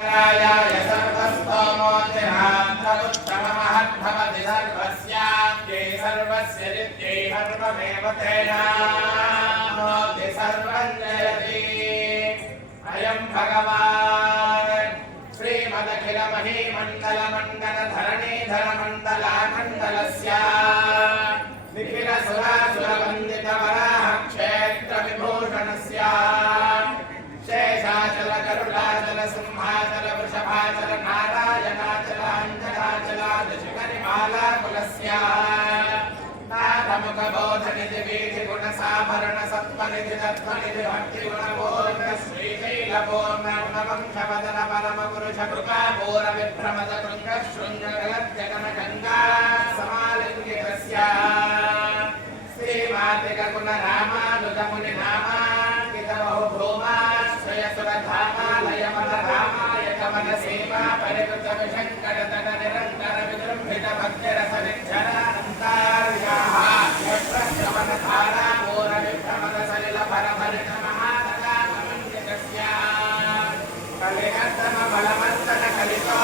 रायाय सर्वस्तोमोऽतिहात्रमुत्तममहद्भवति सर्वस्याप्त्यै सर्वस्य नित्यै सर्वमेव तेनाप्नोति सर्वं जयति। अयं भगवान् श्रीमदखिलमहीमण्डलमण्डलधरणीधरमण्डलाखण्डलस्य निखिलसुरासुरवन्दितवराहक्षेत्रविभूषणस्य शेषाचल गरुडाचल सिंहाचल वृषभाचल नारायणाचल अञ्जनाचलादिशिखरिमालाकुलस्य नाथमुखबोधनिधि वीधिगुणसाभरण सत्त्वनिधि तत्त्वनिधि भक्तिगुणपूर्ण श्रीशैलपूर्ण गुणवंशवदन परमपुरुष कृपापूरविभ्रमद कृङ्गशृङ्गगलत्यगनगङ्गा समालिङ्गितस्य श्रीमातिककुलरामानुजमुनिनामा सुरधामालयमलरामाय कमलसेवा परिवृतविशङ्कटतट निरन्तर विजृम्भित भक्तिरसनिर्झरानन्तार्याः यत्रश्रवणधारा पूरविभ्रमद सलिल परभरित महानदामण्डितस्य कलिनर्दन बलमर्दन कलितो